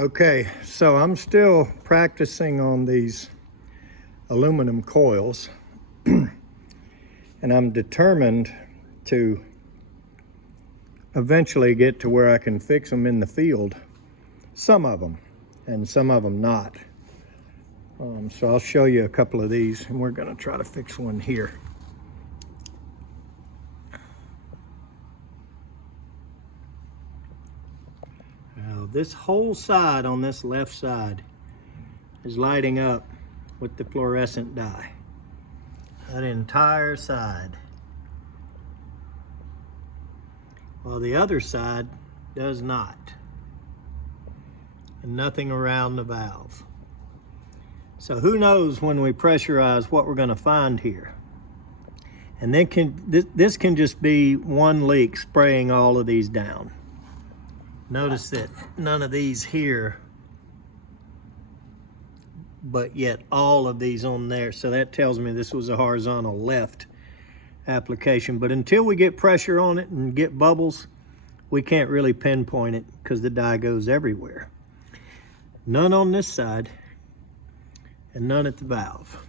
Okay, so I'm still practicing on these aluminum coils and I'm determined to eventually get to where I can fix them in the field, some of them, and some of them not. So I'll show you a couple of these, and we're gonna try to fix one here. Now this whole side on this left side is lighting up with the fluorescent dye. That entire side. While the other side does not. And nothing around the valve. So who knows when we pressurize what we're going to find here. And then this can just be one leak spraying all of these down. Notice that none of these here, but yet all of these on there. So that tells me this was a horizontal left application. But until we get pressure on it and get bubbles, we can't really pinpoint it because the dye goes everywhere. None on this side and none at the valve.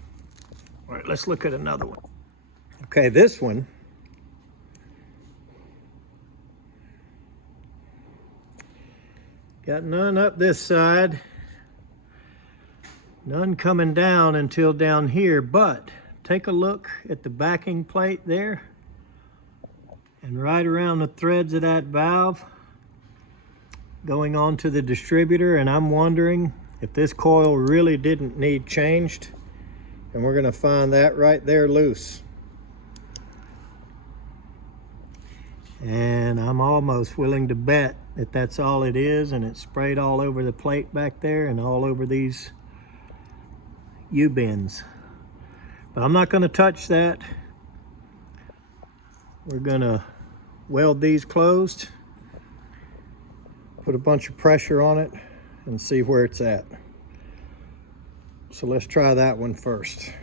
All right, let's look at another one. Okay, this one got none up this side, none coming down until down here, but take a look at the backing plate there and right around the threads of that valve going on to the distributor, and I'm wondering if this coil really didn't need changed, and we're gonna find that right there loose. And I'm almost willing to bet that that's all it is, and it's sprayed all over the plate back there and all over these U-bends. But I'm not gonna touch that. We're gonna weld these closed, put a bunch of pressure on it, and see where it's at. So let's try that one first. Is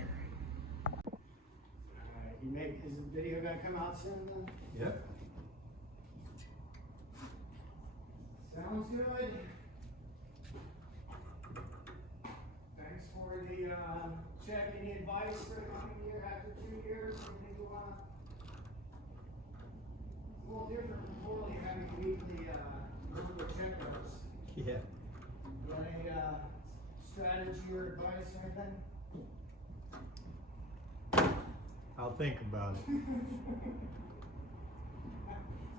the video gonna come out soon then? Yep. Sounds good. Thanks for the check. Any advice for the coming year after 2 years? Anything you wanna? It's a little different from totally having weekly number checkups. Yeah. You got any strategy or advice or anything? I'll think about it.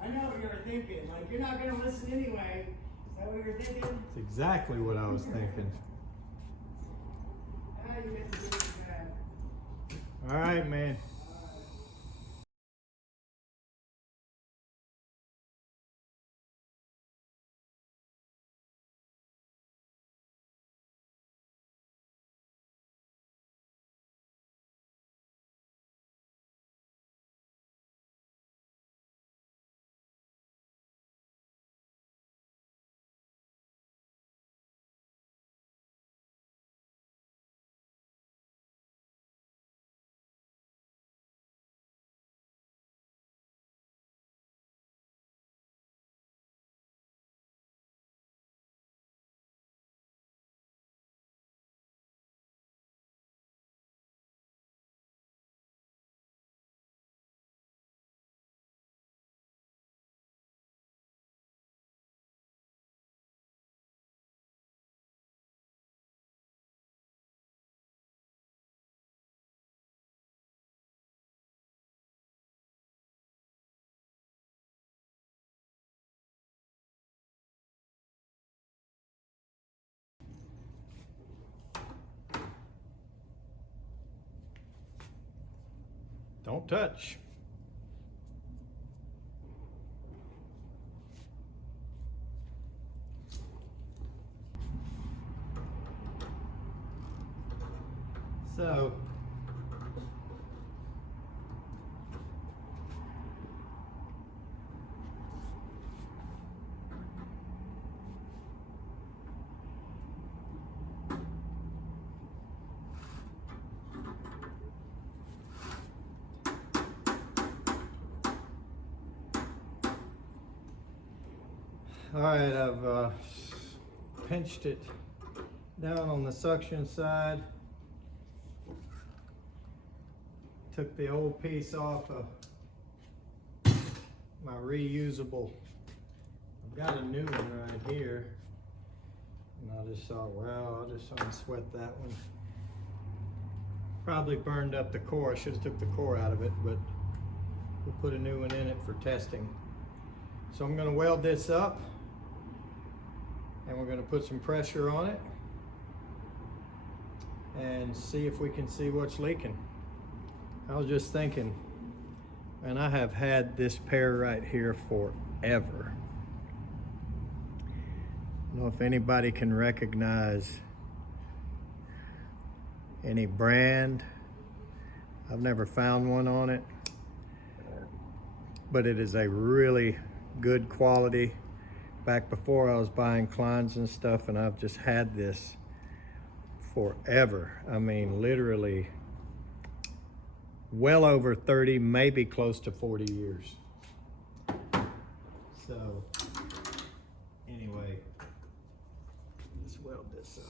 I know what you were thinking. Like, you're not gonna listen anyway. Is that what you're thinking? That's exactly what I was thinking. Ah, you get to do it again. All right, man. Don't touch. So, all right, I've pinched it down on the suction side. Took the old piece off of my reusable. I've got a new one right here. And I just thought, well, I'll just unsweat that one. Probably burned up the core. I should have took the core out of it, but we'll put a new one in it for testing. So I'm gonna weld this up and we're gonna put some pressure on it and see if we can see what's leaking. I was just thinking, and I have had this pair right here forever. I don't know if anybody can recognize any brand. I've never found one on it, but it is a really good quality. Back before I was buying Kleins and stuff, and I've just had this forever. I mean, literally well over 30, maybe close to 40 years. So anyway, let's weld this up.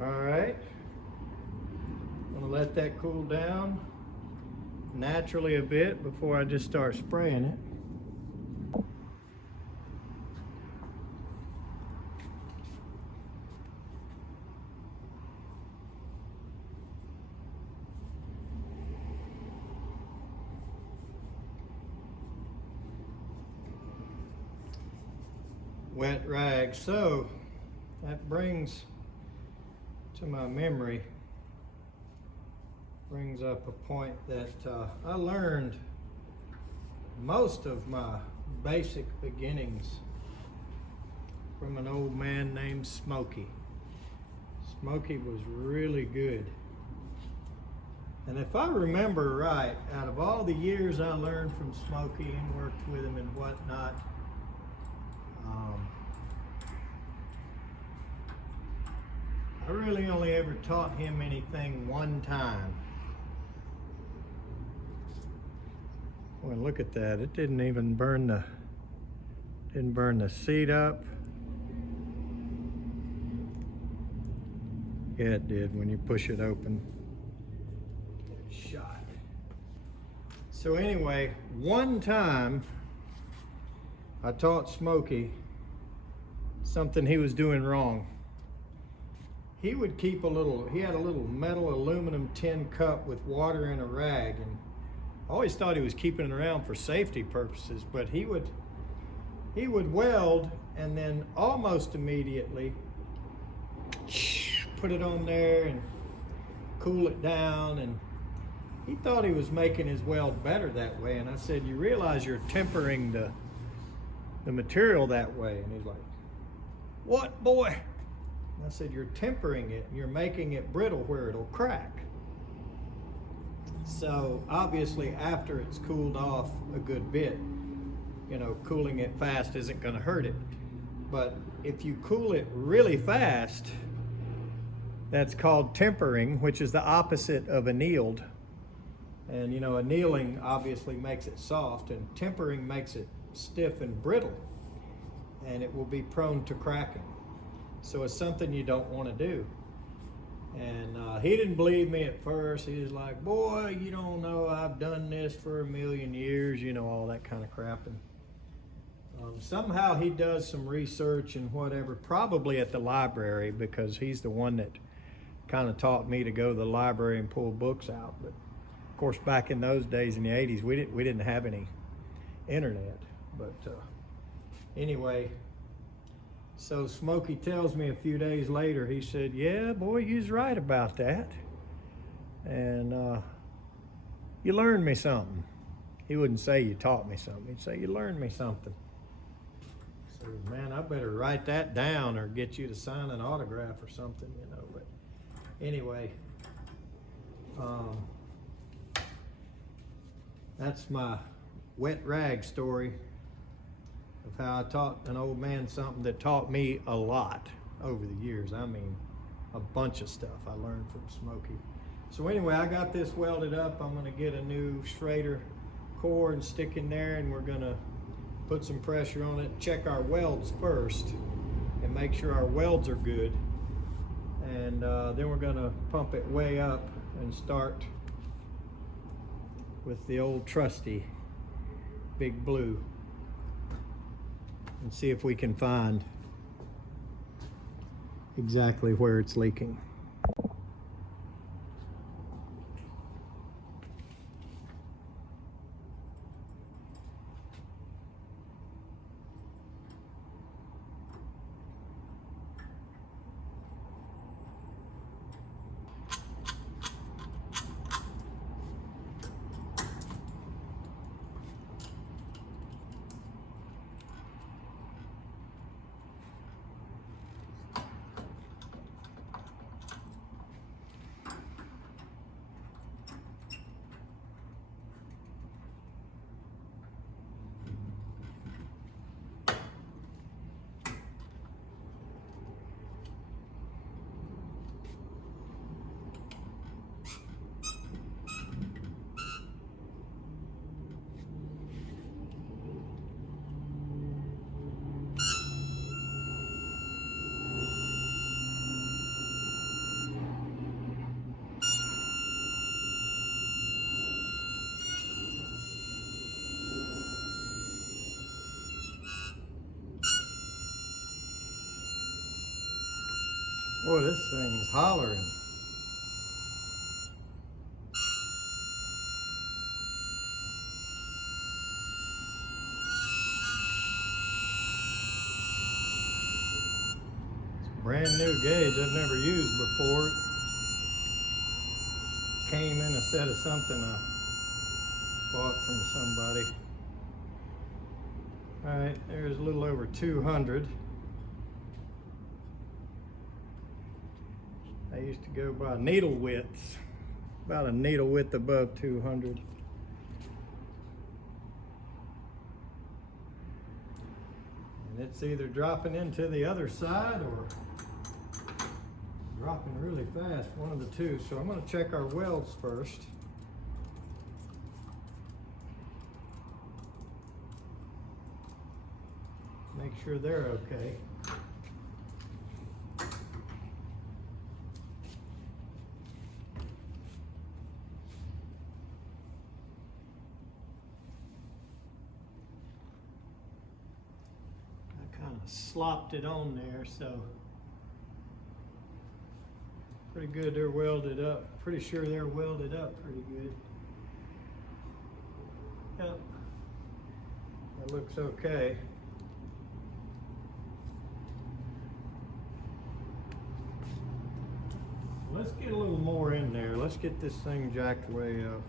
All right, I'm gonna let that cool down naturally a bit before I just start spraying it. Wet rag. So that brings to my memory, brings up a point that I learned most of my basic beginnings from an old man named Smoky. Smoky was really good. And if I remember right, out of all the years I learned from Smoky and worked with him and whatnot, I really only ever taught him anything one time. Well, look at that. It didn't even burn the seat up. Yeah, it did when you push it open. Shot. So anyway, one time I taught Smoky something he was doing wrong. He would keep he had a little metal aluminum tin cup with water in a rag, and I always thought he was keeping it around for safety purposes, but he would weld and then almost immediately put it on there and cool it down, and he thought he was making his weld better that way. And I said, you realize you're tempering the material that way? And he's like, what, boy? I said, you're tempering it, you're making it brittle where it'll crack. So obviously after it's cooled off a good bit, you know, cooling it fast isn't going to hurt it. But if you cool it really fast, that's called tempering, which is the opposite of annealed. And you know, annealing obviously makes it soft, and tempering makes it stiff and brittle, and it will be prone to cracking. So it's something you don't want to do. And he didn't believe me at first. He was like, boy, you don't know, I've done this for a million years, you know, all that kind of crap. And somehow he does some research and whatever, probably at the library, because he's the one that kind of taught me to go to the library and pull books out. But of course, back in those days in the 80s, we didn't have any internet. But anyway, so Smoky tells me a few days later, he said, yeah, boy, you was right about that. And you learned me something. He wouldn't say you taught me something. He'd say, you learned me something. So, man, I better write that down or get you to sign an autograph or something, you know. But anyway, that's my wet rag story of how I taught an old man something that taught me a lot over the years. I mean, a bunch of stuff I learned from Smoky. So anyway, I got this welded up. I'm gonna get a new Schrader core and stick in there, and we're gonna put some pressure on it, check our welds first, and make sure our welds are good. And then we're gonna pump it way up and start with the old trusty Big Blue and see if we can find exactly where it's leaking. Boy, this thing's hollering. It's a brand new gauge I've never used before. It came in a set of something I bought from somebody. All right, there's a little over 200. I used to go by needle widths, about a needle width above 200. And it's either dropping into the other side or dropping really fast, one of the two. So I'm going to check our welds first. Make sure they're okay. Slopped it on there, so pretty good. They're welded up. Pretty sure they're welded up pretty good. Yep, that looks okay. Let's get a little more in there. Let's get this thing jacked way up.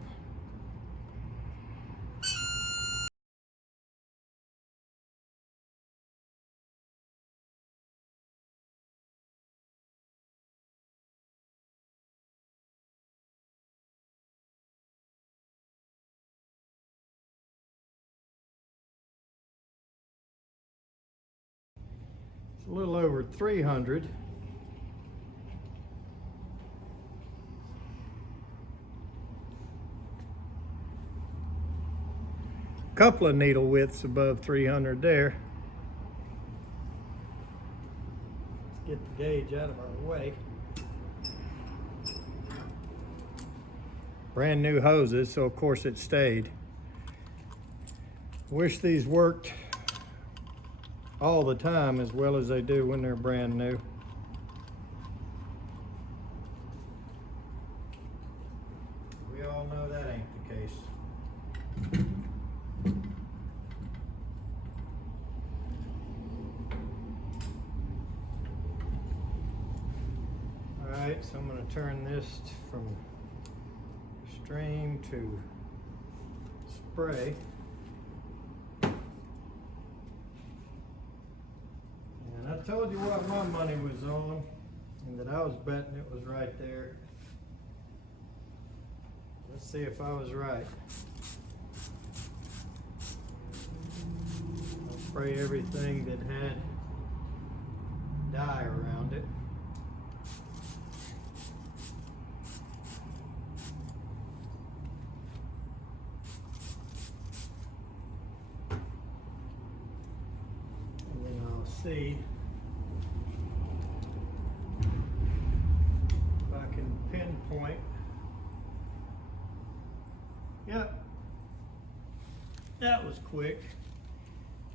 It's a little over 300. Couple of needle widths above 300 there. Let's get the gauge out of our way. Brand new hoses, so of course it stayed. Wish these worked all the time as well as they do when they're brand new. We all know that ain't the case. Alright, so I'm going to turn this from stream to spray. And I told you what my money was on, and that I was betting it was right there. Let's see if I was right. I'll spray everything that had dye around it. And then I'll see if I can pinpoint. Yep, that was quick.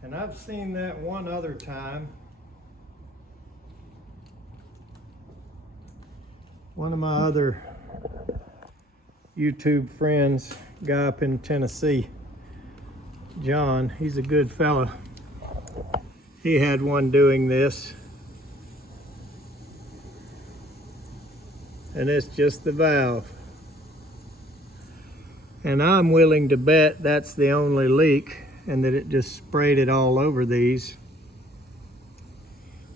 And I've seen that one other time. One of my other YouTube friends, guy up in Tennessee, John, he's a good fella. He had one doing this. And it's just the valve. And I'm willing to bet that's the only leak and that it just sprayed it all over these.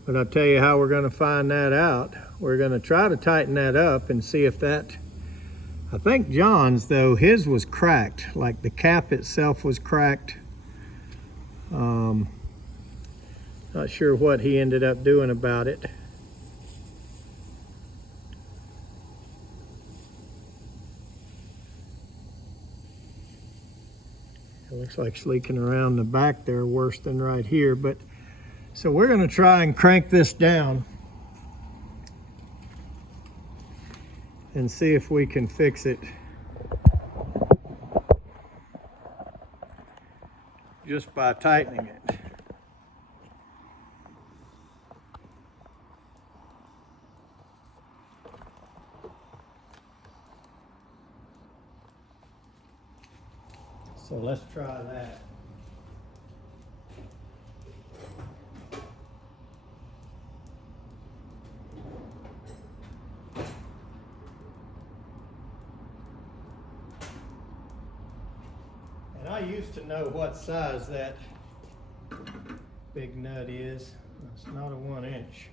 But I'll tell you how we're going to find that out. We're going to try to tighten that up and see if that, I think John's though, his was cracked, like the cap itself was cracked. Not sure what he ended up doing about it. It looks like it's leaking around the back there worse than right here. But so we're going to try and crank this down and see if we can fix it just by tightening it. So let's try that. And I used to know what size that big nut is. It's not a 1-inch.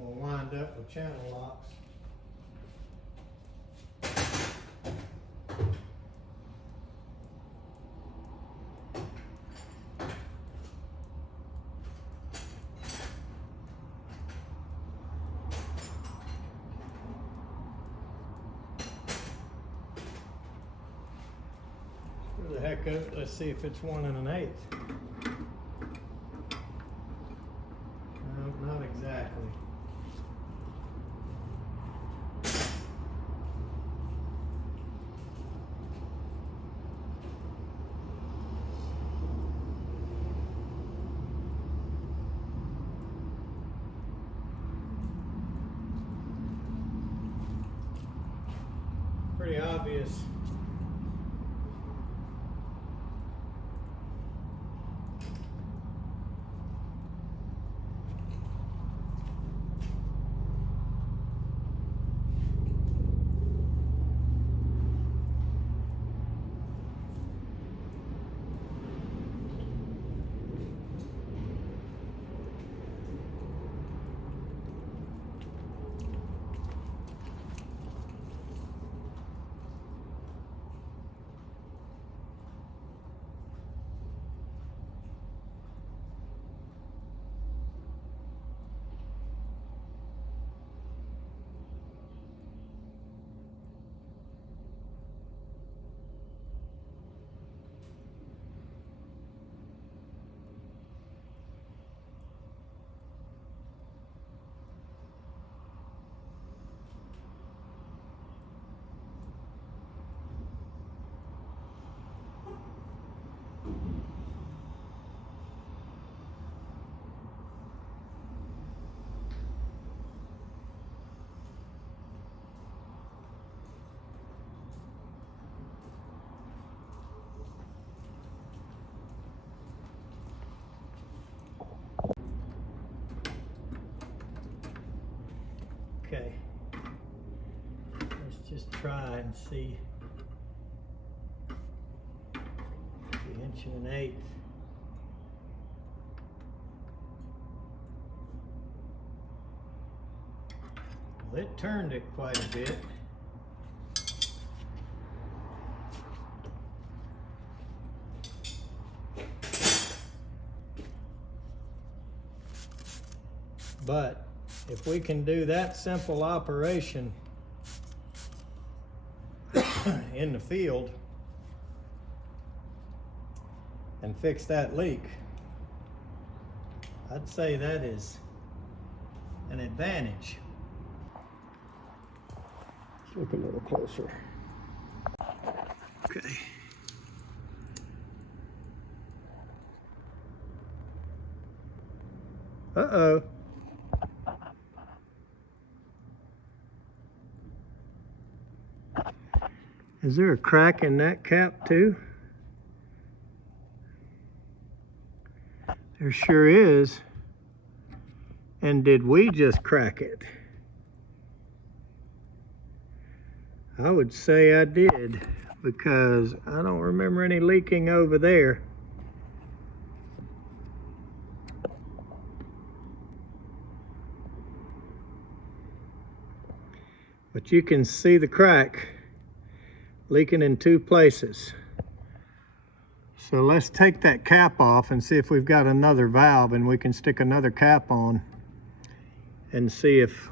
Wind up with channel locks. For the heck of it, let's see if it's 1 1/8. No, not exactly. Pretty obvious. and see the 1 1/8. Well, it turned it quite a bit. But if we can do that simple operation in the field and fix that leak, I'd say that is an advantage. Let's look a little closer. Okay. Uh-oh. Is there a crack in that cap too? There sure is. And did we just crack it? I would say I did, because I don't remember any leaking over there. But you can see the crack leaking in 2 places. So let's take that cap off and see if we've got another valve, and we can stick another cap on and see if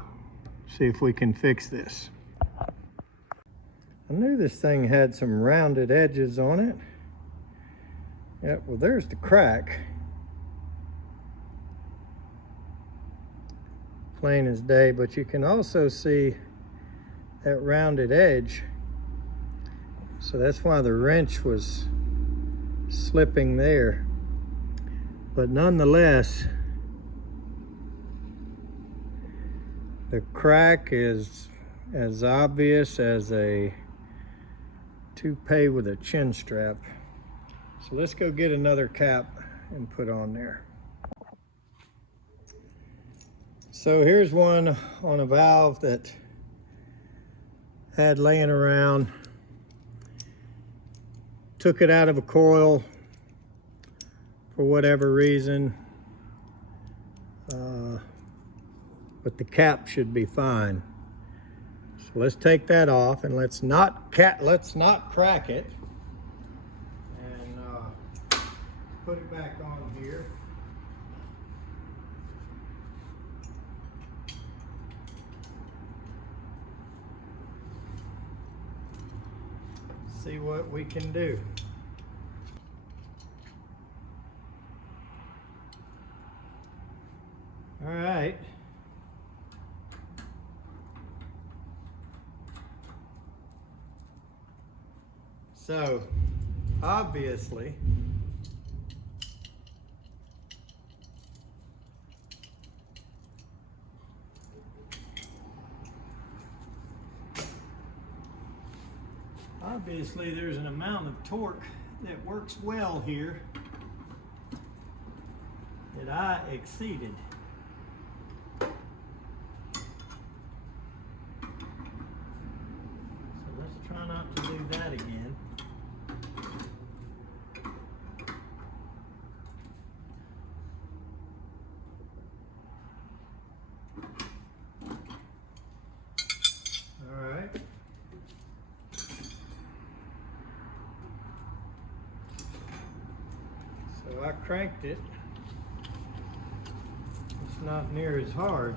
we can fix this. I knew this thing had some rounded edges on it. Yep, well, there's the crack. Plain as day, but you can also see that rounded edge. So that's why the wrench was slipping there. But nonetheless, the crack is as obvious as a toupee with a chin strap. So let's go get another cap and put on there. So here's one on a valve that had laying around. Took it out of a coil for whatever reason, but the cap should be fine. So let's take that off, and let's not crack it, and put it back on here. See what we can do. All right. So, obviously, there's an amount of torque that works well here that I exceeded. So let's try not to do that again. All right. So I cranked it. It's not near as hard.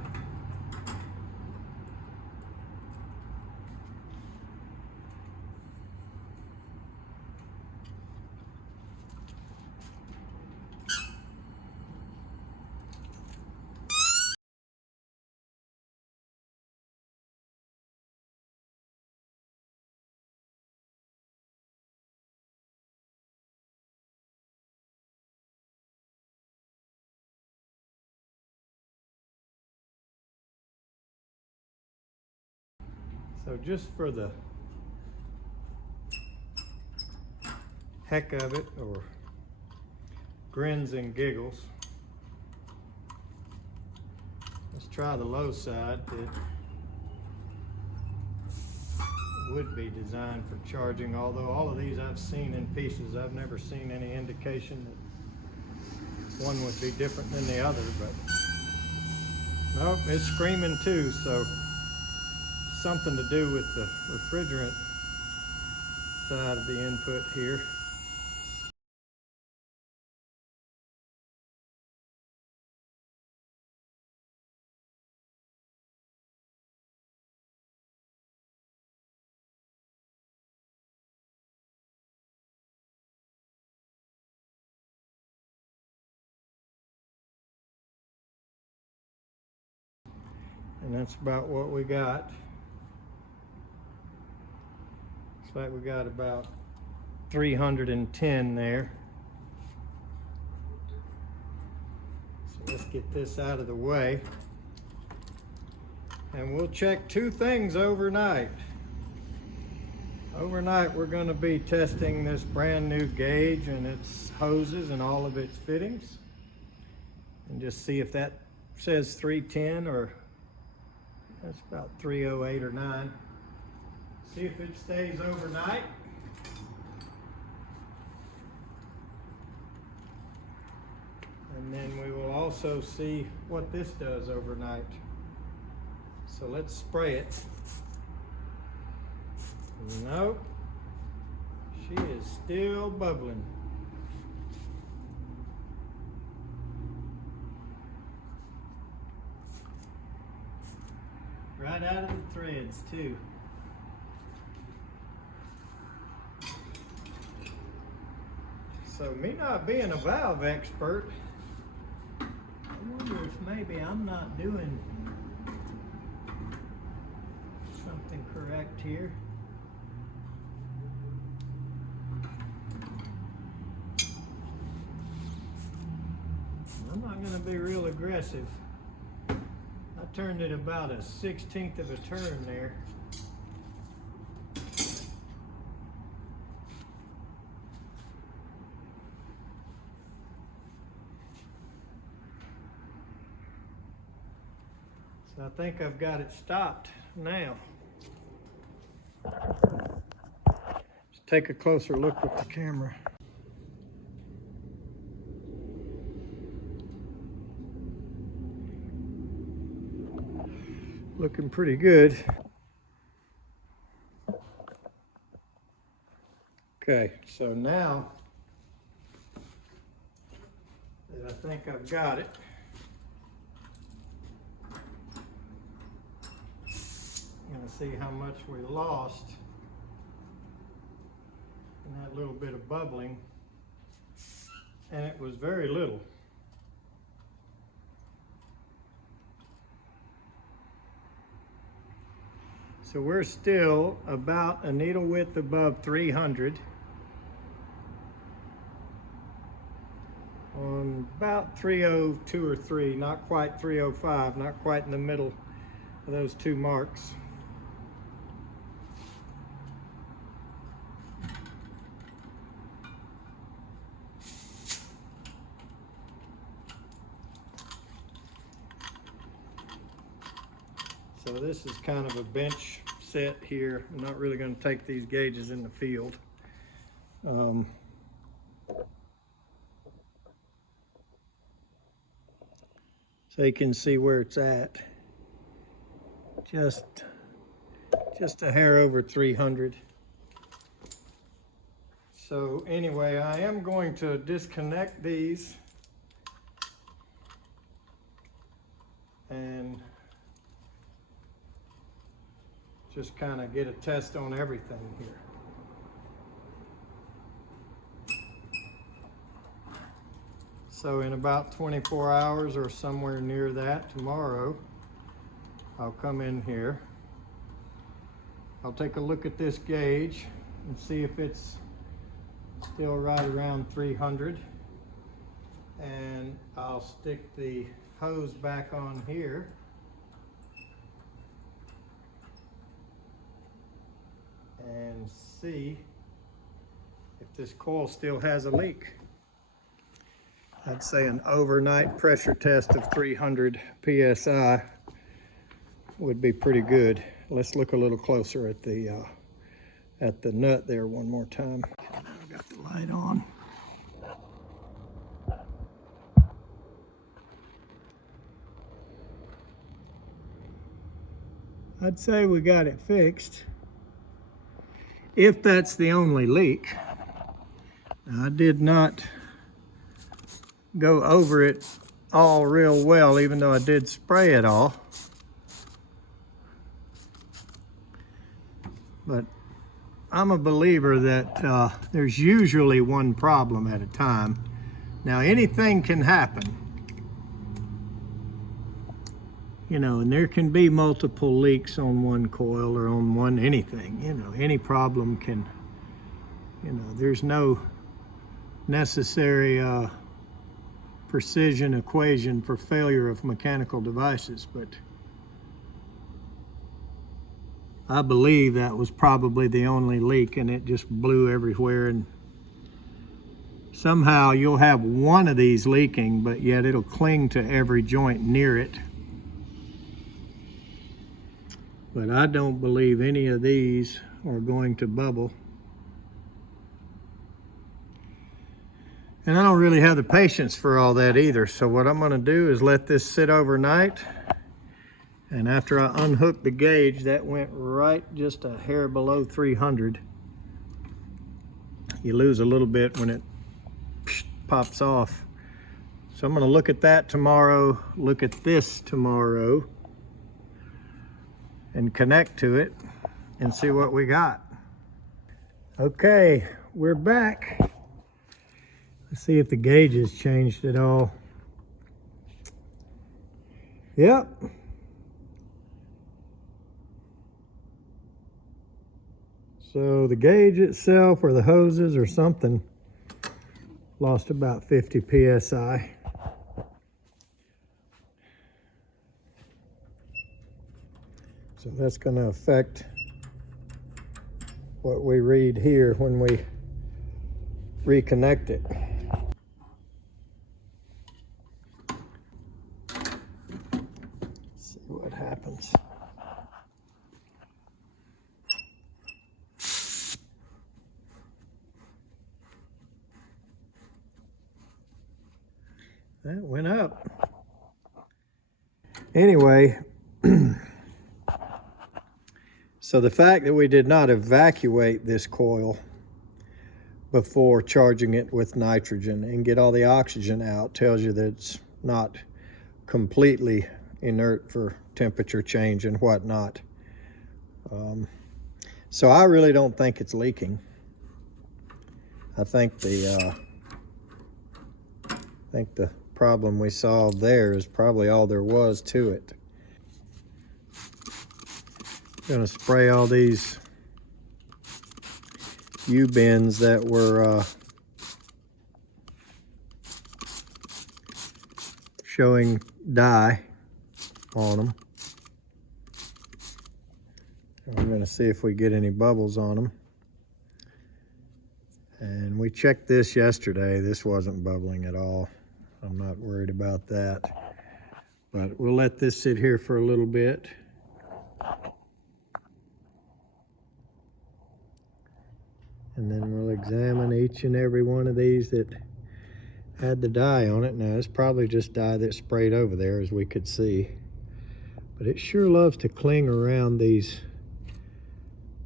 So just for the heck of it, or grins and giggles, let's try the low side that would be designed for charging, although all of these I've seen in pieces. I've never seen any indication that one would be different than the other, but nope, it's screaming too, so something to do with the refrigerant side of the input here. And that's about what we got. Looks like we got about 310 there. So let's get this out of the way. And we'll check two things overnight. Overnight, we're going to be testing this brand new gauge and its hoses and all of its fittings. And just see if that says 310 or that's about 308 or 9. See if it stays overnight. And then we will also see what this does overnight. So let's spray it. Nope. She is still bubbling. Right out of the threads too. So me not being a valve expert, I wonder if maybe I'm not doing something correct here. I'm not going to be real aggressive. I turned it about a 1/16 of a turn there. So I think I've got it stopped now. Let's take a closer look with the camera. Looking pretty good. Okay, so now that I think I've got it, I'm going to see how much we lost in that little bit of bubbling, and it was very little. So we're still about a needle width above 300 on about 302 or 3, not quite 305, not quite in the middle of those two marks. So this is kind of a bench set here. I'm not really going to take these gauges in the field. So you can see where it's at. Just a hair over 300. So anyway, I am going to disconnect these and just kind of get a test on everything here. So in about 24 hours or somewhere near that tomorrow, I'll come in here. I'll take a look at this gauge and see if it's still right around 300. And I'll stick the hose back on here. And see if this coil still has a leak. I'd say an overnight pressure test of 300 PSI would be pretty good. Let's look a little closer at the at the nut there one more time. I've got the light on. I'd say we got it fixed, if that's the only leak. Now, I did not go over it all real well, even though I did spray it all. But I'm a believer that there's usually one problem at a time. Now, anything can happen. You know, and there can be multiple leaks on one coil or on one anything. You know, any problem can, you know, there's no necessary precision equation for failure of mechanical devices, but I believe that was probably the only leak, and it just blew everywhere. And somehow you'll have one of these leaking, but yet it'll cling to every joint near it. But I don't believe any of these are going to bubble. And I don't really have the patience for all that either. So what I'm going to do is let this sit overnight. And after I unhook the gauge, that went right just a hair below 300. You lose a little bit when it pops off. So I'm going to look at that tomorrow, look at this tomorrow, and connect to it and see what we got. Okay, we're back. Let's see if the gauge has changed at all. Yep. So the gauge itself, or the hoses or something, lost about 50 psi. So that's going to affect what we read here when we reconnect it. See what happens. That went up. Anyway, so the fact that we did not evacuate this coil before charging it with nitrogen and get all the oxygen out tells you that it's not completely inert for temperature change and whatnot. So I really don't think it's leaking. I think the problem we solved there is probably all there was to it. Going to spray all these U-bends that were showing dye on them. I'm going to see if we get any bubbles on them. And we checked this yesterday. This wasn't bubbling at all. I'm not worried about that. But we'll let this sit here for a little bit. And then we'll examine each and every one of these that had the dye on it. Now, it's probably just dye that sprayed over there, as we could see. But it sure loves to cling around these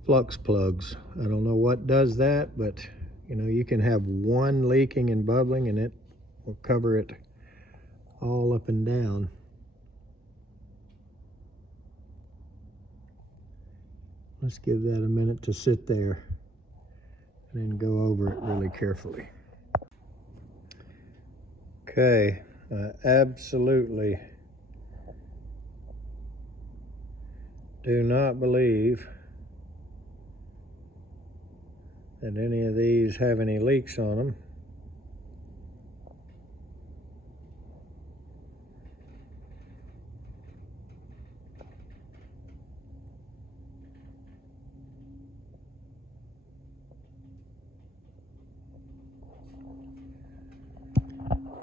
flux plugs. I don't know what does that, but you know, you can have one leaking and bubbling and it will cover it all up and down. Let's give that a minute to sit there and then go over it really carefully. Okay, I absolutely do not believe that any of these have any leaks on them.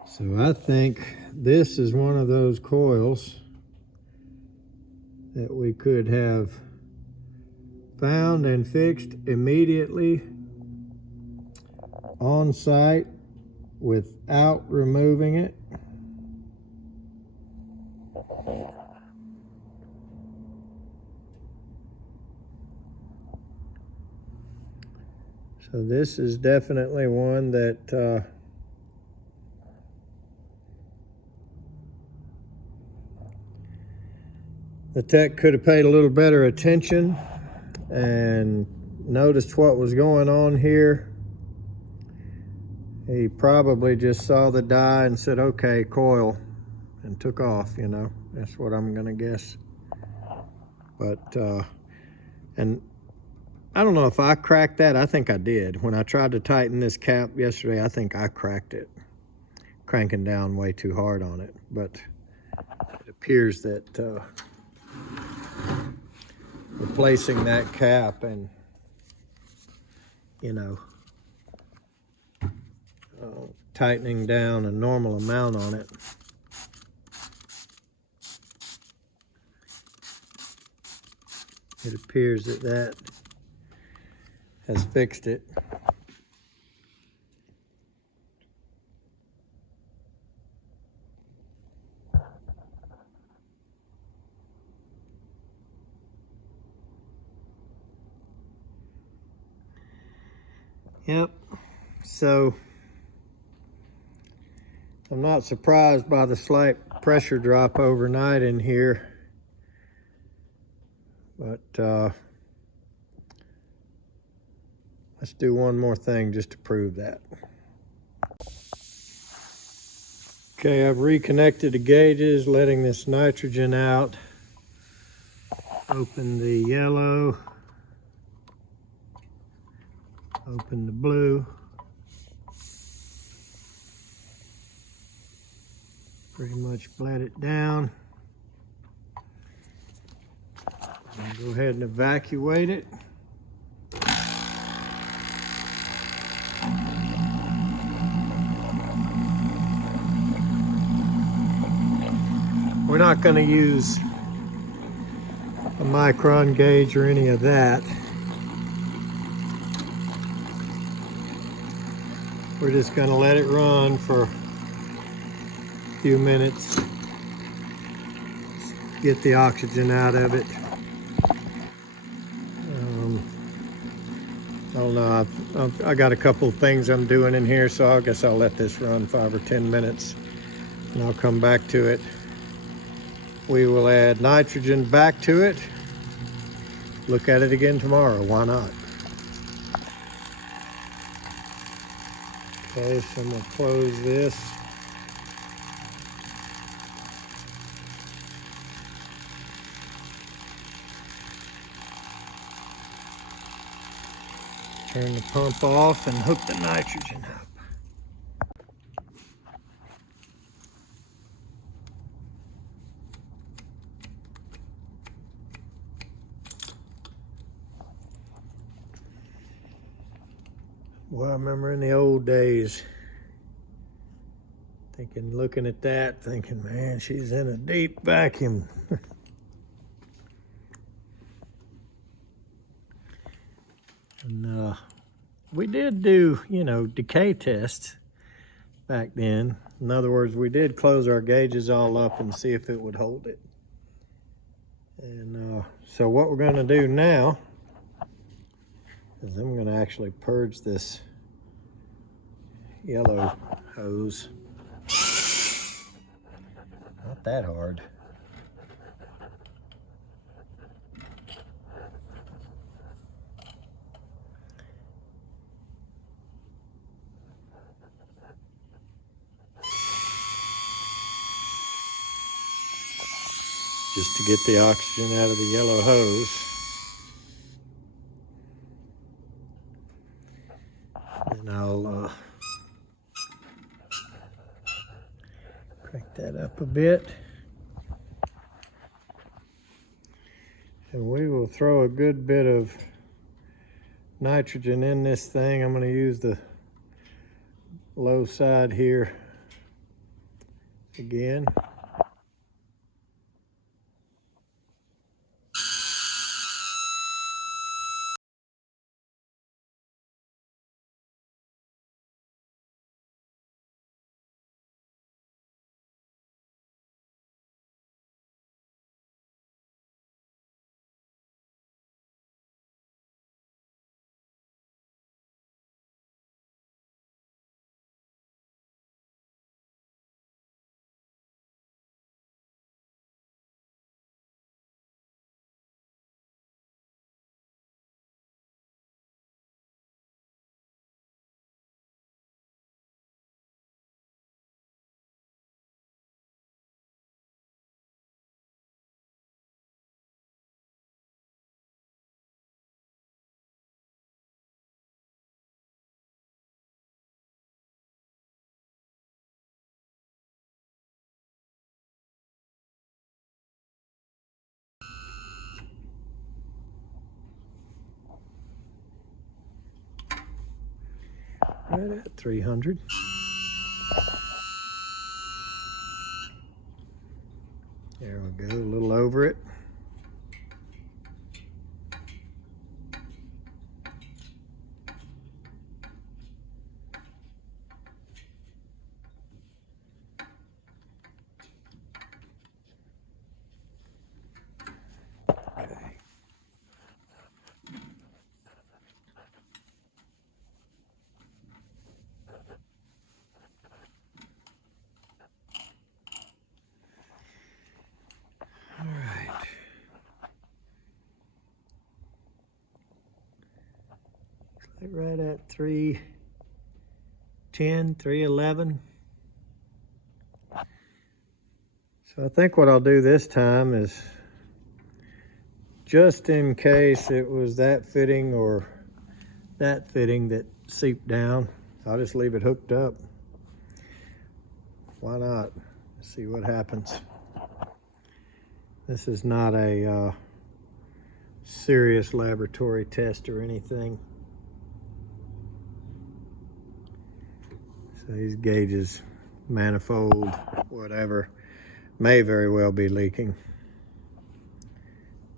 So I think this is one of those coils that we could have found and fixed immediately on site without removing it. So this is definitely one that the tech could have paid a little better attention and noticed what was going on here. He probably just saw the die and said, okay, coil, and took off, you know. That's what I'm gonna guess. But, and I don't know if I cracked that. I think I did. When I tried to tighten this cap yesterday, I think I cracked it, cranking down way too hard on it. But it appears that replacing that cap and, you know, tightening down a normal amount on it, it appears that that has fixed it. Yep, so I'm not surprised by the slight pressure drop overnight in here, but let's do one more thing just to prove that. Okay, I've reconnected the gauges, letting this nitrogen out. Open the yellow, open the blue. Pretty much bled it down. I'll go ahead and evacuate it. We're not going to use a micron gauge or any of that. We're just going to let it run for a few minutes, get the oxygen out of it. I don't know, I got a couple of things I'm doing in here, so I guess I'll let this run 5 or 10 minutes and I'll come back to it. We will add nitrogen back to it. Look at it again tomorrow, why not? Okay, so I'm gonna close this. Turn the pump off and hook the nitrogen up. Well, I remember in the old days, looking at that, thinking, man, she's in a deep vacuum. And we did do, you know, decay tests back then. In other words, we did close our gauges all up and see if it would hold it. And so what we're gonna do now is I'm gonna actually purge this yellow hose. Not that hard. Just to get the oxygen out of the yellow hose. And I'll crank that up a bit. And we will throw a good bit of nitrogen in this thing. I'm going to use the low side here again. Right at 300. There we go, a little over it. Okay. All right. Looks like right at 310, 311. So I think what I'll do this time is, just in case it was that fitting or that fitting that seeped down, I'll just leave it hooked up. Why not? Let's see what happens. This is not a serious laboratory test or anything. So these gauges, manifold, whatever, may very well be leaking.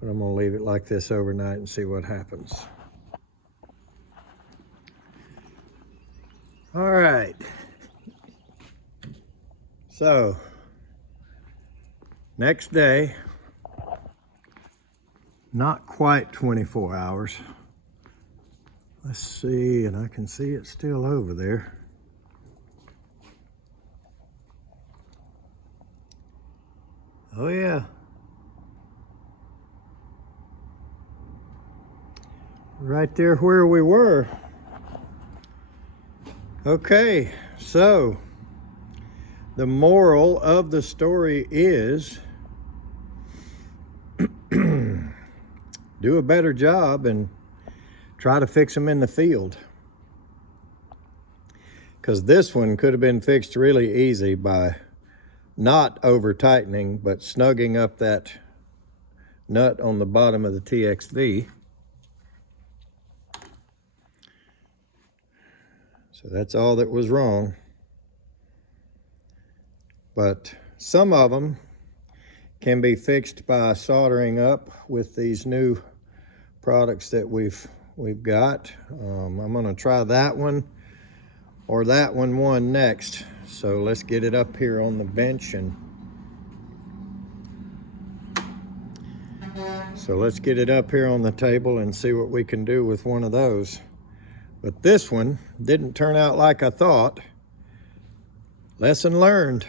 But I'm gonna leave it like this overnight and see what happens. All right. So, next day, not quite 24 hours. Let's see, and I can see it still over there. Oh yeah. Right there where we were. Okay, so the moral of the story is do a better job and try to fix them in the field. Because this one could have been fixed really easy by not over tightening, but snugging up that nut on the bottom of the TXV. So that's all that was wrong. But some of them can be fixed by soldering up with these new products that we've got. I'm gonna try that one or that one next. So let's get it up here on the bench and so let's get it up here on the table and see what we can do with one of those. But this one didn't turn out like I thought. Lesson learned.